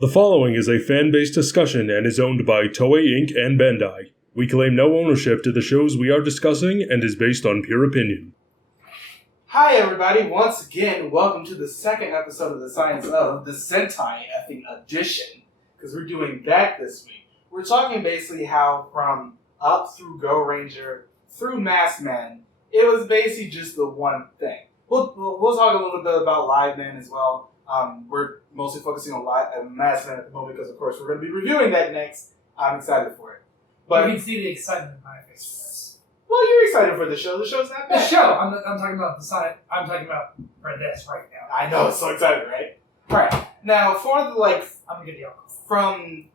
The following is a fan-based discussion and is owned by Toei Inc. and Bandai. We claim no ownership to the shows we are discussing and is based on pure opinion. Hi everybody, once again, welcome to the second episode of the Science of the Sentai effing edition. Because we're doing that this week. We're talking basically how from up through Gorenger, through Maskman, it was basically just the one thing. We'll talk a little bit about Live Man as well. We're mostly focusing on Maskman at the moment because, of course, we're going to be reviewing that next. I'm excited for it. But you can see the excitement in my face for this. Well, you're excited for the show. The show's not bad. The show. I'm talking about the side. I'm talking about for this right now. I know, it's so exciting, right? Right. Now, for the, I'm going to get the alcohol. From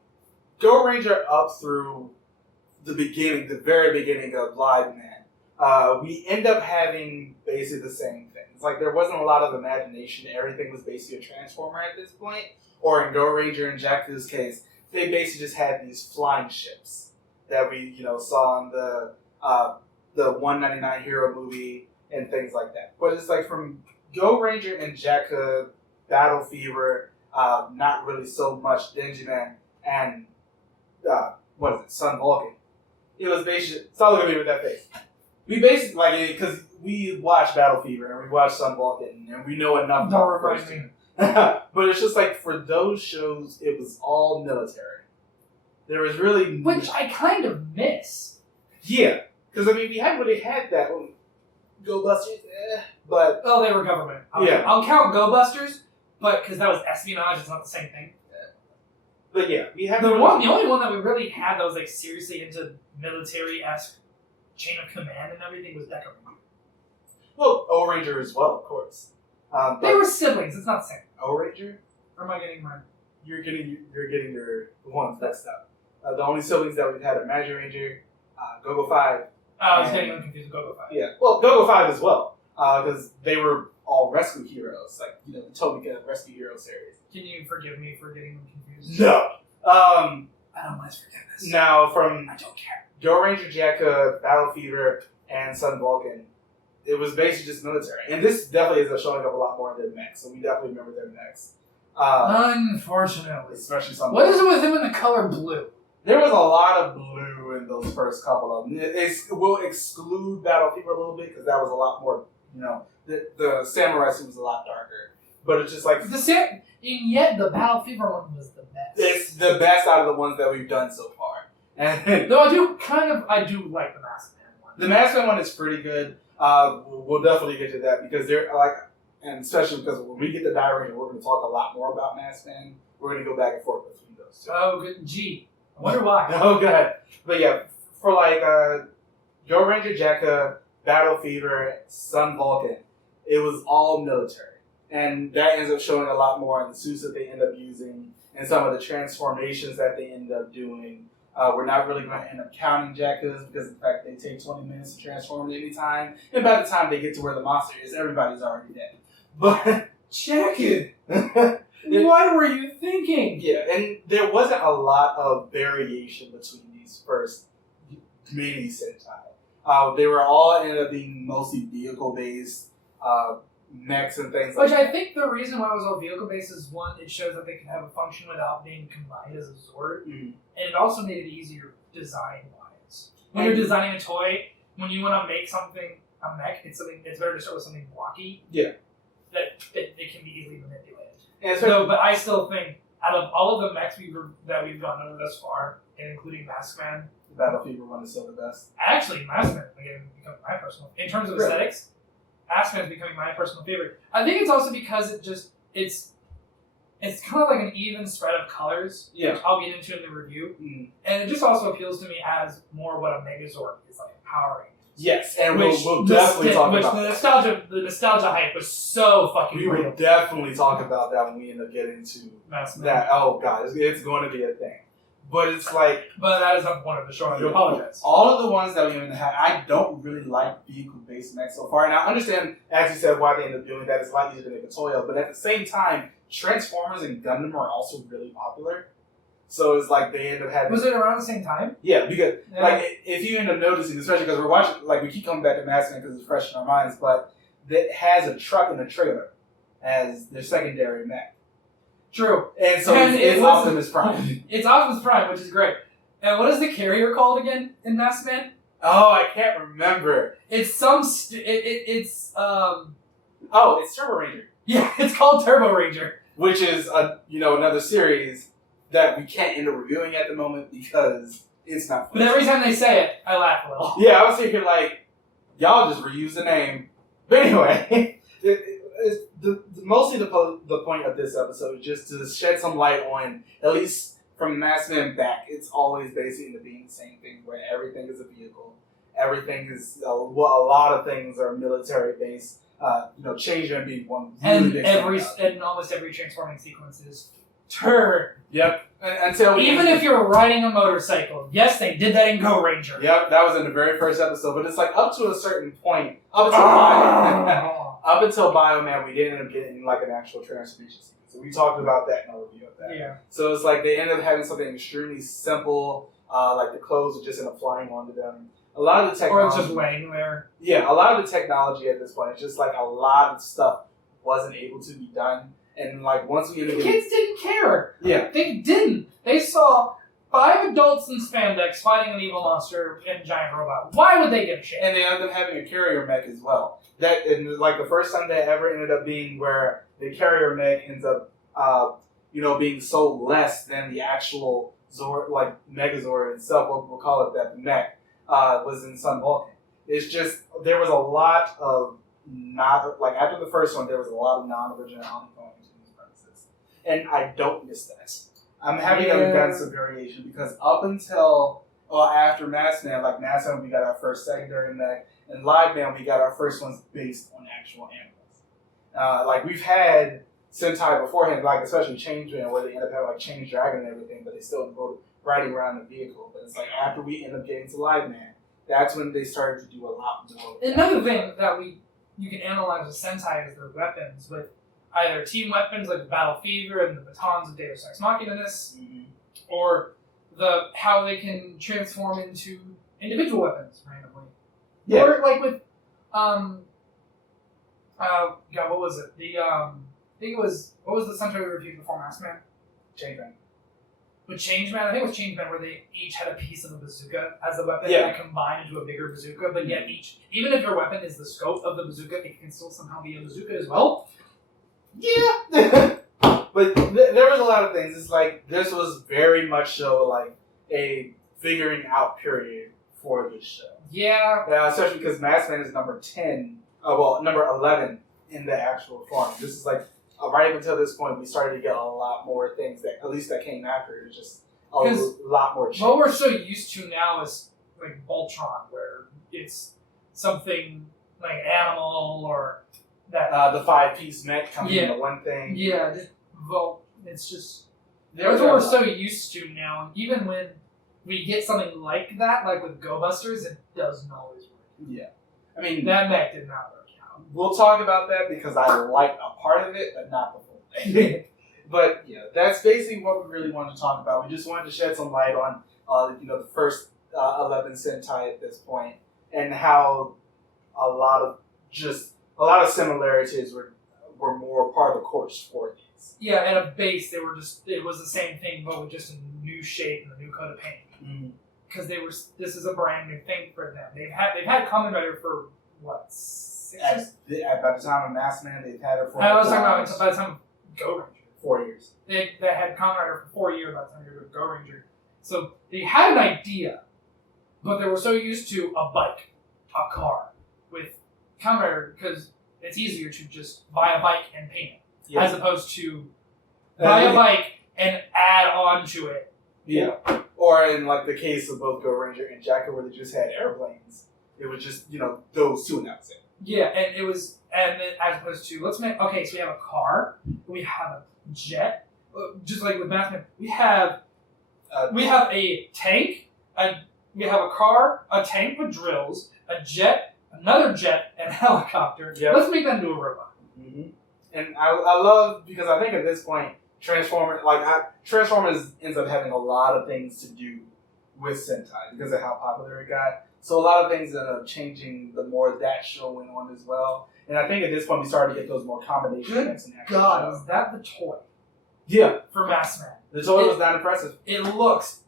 Gorenger up through the beginning, the very beginning of Live Man, we end up having basically the same thing. It's like there wasn't a lot of imagination. Everything was basically a transformer at this point. Or in Gorenger and Jakku's case, they basically just had these flying ships that we, saw in the 199 Hero movie and things like that. But it's like from Gorenger and Jakku, Battle Fever, not really so much Denjiman, and Sun Vulcan. It was basically, stop looking at me with that face. We basically, because we watched Battle Fever and we watched Sun Vulcan and we know enough Don't about remind me. But it's just like, for those shows, it was all military. There was really... Which I kind of miss. Yeah. Because, we hadn't really had that. Go Busters, but... Oh, they were government. I'll count Go Busters, but because that was espionage, it's not the same thing. But yeah, we had the only one that we really had that was seriously into military-esque chain of command and everything was Deca. Well, O-Ranger as well, of course. They were siblings. It's not the same. O-Ranger? Or am I getting mine? You're getting your ones mixed up. The only siblings that we've had are Magic Ranger, Go-Go 5. I was getting confused with Go-Go 5. Yeah, well, Go-Go 5 as well, because they were all rescue heroes, the Tokucast Rescue Hero series. Can you forgive me for getting them confused? No. I don't mind forgiveness. Now, from I don't care. Gorenger, Jakku, Battle Fever, and Sun Vulcan, it was basically just military. And this definitely is showing up a lot more in their mechs, so we definitely remember their mechs. Unfortunately. Especially Sun What Vulcan. is it with him in the color blue? There was a lot of blue in those first couple of them. We'll exclude Battle Fever a little bit, because that was a lot more, the Samurai suit was a lot darker. But it's just and yet the Battle Fever one was the best. It's the best out of the ones that we've done so far. And though I do like the Maskman one. The Maskman one is pretty good. We'll definitely get to that, because they're and especially because when we get to Gorenger, we're going to talk a lot more about Maskman. We're going to go back and forth between those two. Oh, good. Gee. I wonder why. Oh, good. But yeah, for Gorenger, Jakku, Battle Fever, Sun Vulcan, it was all military. And that ends up showing a lot more in the suits that they end up using and some of the transformations that they end up doing. We're not really going to end up counting Jakku's, because in fact they take 20 minutes to transform at any time. And by the time they get to where the monster is, everybody's already dead. But Jakku! What were you thinking? Yeah, and there wasn't a lot of variation between these first mini Sentai. They were all ended up being mostly vehicle-based mechs and things like that. Which I think the reason why it was all vehicle-based is, one, it shows that they could have a function without being combined as a Zord. And it also made it easier design-wise. When you're designing a toy, when you want to make something, a mech, it's better to start with something blocky. Yeah. That it can be easily manipulated. But I still think, out of all of the mechs that we've gotten over thus far, and including Maskman, the Battle Fever one is still the best. Actually, Maskman becoming my personal. In terms of aesthetics, Maskman is becoming my personal favorite. I think it's also because it's kind of like an even spread of colors, which I'll get into in the review, and it just also appeals to me as more what a Megazord is like, a Power Ranger. Yes, and we'll definitely talk about that. The nostalgia hype was so fucking real. We will definitely talk about that when we end up getting into that. Oh god, it's going to be a thing. But it's But that is not the point of the show. I do apologize. All of the ones that we even had, I don't really like vehicle-based mechs so far. And I understand, as you said, why they end up doing that. It's a lot easier to make a toy. But at the same time, Transformers and Gundam are also really popular. So it's they end up having... Was it around the same time? Yeah, because, if you end up noticing, especially because we're watching, we keep coming back to Maskman because it's fresh in our minds, but that has a truck and a trailer as their secondary mech. True. And so it's Optimus Prime. It's Optimus Prime, which is great. And what is the carrier called again in Maskman? Oh, I can't remember. It's some. Oh, it's Turbo Ranger. Yeah, it's called Turbo Ranger, which is another series that we can't end up reviewing at the moment because it's not fun. But every time they say it, I laugh a little. Yeah, I was thinking like, y'all just reuse the name. But anyway, mostly the point of this episode is just to shed some light on, at least from Maskman back, it's always basically being the same thing where everything is a vehicle. Everything is, a lot of things are military based. Changeman being one really big and almost every transforming sequence is turn. Yep. Until even if you're riding a motorcycle, yes, they did that in Gorenger. Yep, that was in the very first episode. But it's like up to a certain point, up until Bioman, we didn't end up getting like an actual transformation sequence. So we talked about that in our review of that. Yeah. So it's like they ended up having something extremely simple, like the clothes would just end up flying onto them. A lot of the technology, or it's just laying there. Yeah, a lot of the technology at this point, it's just like a lot of stuff wasn't able to be done. And like once we the kids didn't care. Yeah. They didn't. They saw 5 adults in spandex fighting an evil monster and a giant robot. Why would they give a shit? And they ended up having a carrier mech as well. That and like the first time that ever ended up being where the carrier mech ends up being so less than the actual Zord, like Megazord itself, we'll call it that, the mech, was in Sun Vulcan. It's just, there was a lot of after the first one, there was a lot of non-originality going into these premises. And I don't miss that. I'm happy that we've gotten some variation because up until, after Maskman, like Maskman, we got our first secondary mech, and Liveman, we got our first ones based on actual animals. We've had Sentai beforehand, like especially Changeman, where they end up having like Change Dragon and everything, but they still go riding around the vehicle. But it's like after we end up getting to Liveman, that's when they started to do a lot more. Another thing that you can analyze with Sentai is their weapons, with either team weapons like the Battle Fever and the batons of Deus Ex Machina-ness, or how they can transform into individual weapons randomly. Yeah. Or like with what was it? What was the Sentai we reviewed before Maskman? Changeman. With Changeman, I think it was Changeman where they each had a piece of a bazooka as the weapon that combined into a bigger bazooka, but yet even if your weapon is the scope of the bazooka, it can still somehow be a bazooka as well. Yeah. But there was a lot of things. It's like, this was very much so like a figuring out period for this show. Yeah. Especially because Maskman is number 11 in the actual form. This is like, right up until this point, we started to get a lot more things that, at least that came after. It was just a lot more change. What we're so used to now is like Voltron, where it's something like animal or that. The 5-piece mech coming into one thing. Yeah, it's just. That's what we're so used to now. And even when we get something like that, like with Go Busters, it doesn't always work. Yeah. I mean, that mech did not work. We'll talk about that because I like a part of it, but not the whole thing. But yeah, that's basically what we really wanted to talk about. We just wanted to shed some light on, the first 11 Sentai at this point, and how a lot of similarities were more part of the course for these. Yeah, at a base, it was the same thing, but with just a new shape and a new coat of paint. Because this is a brand new thing for them. They've had Kamen Rider for what? By the time of Maskman, they've had it for. I was talking about by the time of Gorenger. 4 years. They had Kamen Rider for 4 years by the time they were Gorenger. So they had an idea, but they were so used to a bike, a car, with Kamen Rider because it's easier to just buy a bike and paint it, as opposed to buy a bike and add on to it. Yeah. Or in like the case of both Gorenger and Jacka, where they just had airplanes. It was just, those two, and that was it. Yeah, and then as opposed to, so we have a car, we have a jet, just like with Maskman, we have a tank, we have a car, a tank with drills, a jet, another jet, and a helicopter. Yep. Let's make that into a robot. Mm-hmm. And I love, because I think at this point, Transformers ends up having a lot of things to do with Sentai because of how popular it got. So a lot of things ended up changing the more that show went on as well. And I think at this point we started to get those more combination mechs in action. God, is that the toy? Yeah. for Maskman. The toy was not impressive. It looks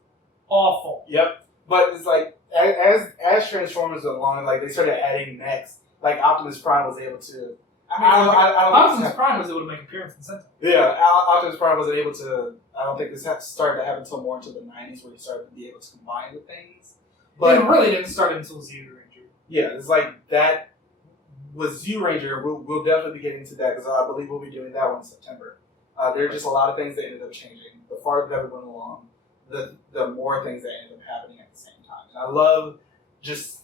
awful. Yep. But it's like, as Transformers went along, like, they started adding mechs. Like, Optimus Prime was able to... Optimus Prime was able to make an appearance in Sentai. Yeah, Optimus Prime wasn't able to... I don't think this started to happen until more into the 90s, where he started to be able to combine with things. But it really didn't start until Gorenger. Yeah, it's like that... With Gorenger, we'll definitely be getting to that, because I believe we'll be doing that one in September. There are just a lot of things that ended up changing. The farther that we went along, the more things that ended up happening at the same time. And I love just,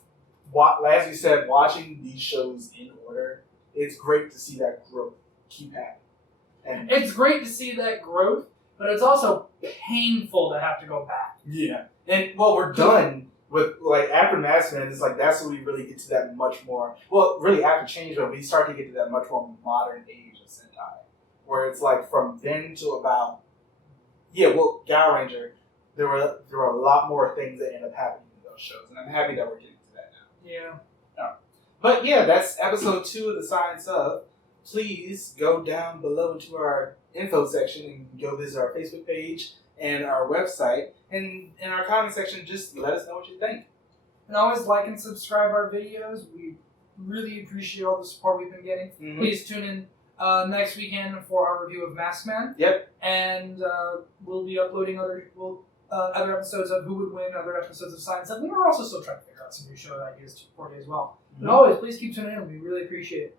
as you said, watching these shows in order. It's great to see that growth keep happening. And it's great to see that growth, but it's also painful to have to go back. Yeah. And, well, we're done with, like, after Maskman, it's like that's when we really get to that much more, well, really after Changeman, we start to get to that much more modern age of Sentai. Where it's like from then to about, Gorenger, there were a lot more things that end up happening in those shows, and I'm happy that we're getting to that now. Yeah. But yeah, that's episode 2 of the Science of. Please go down below into our info section and go visit our Facebook page and our website, and in our comment section, just let us know what you think. And always like and subscribe our videos. We really appreciate all the support we've been getting. Mm-hmm. Please tune in next weekend for our review of Maskman. Yep. And we'll be uploading other episodes of Who Would Win, other episodes of Science Up. We're also still trying to figure out some new show ideas for you as well. Mm-hmm. But always, please keep tuning in. We really appreciate it.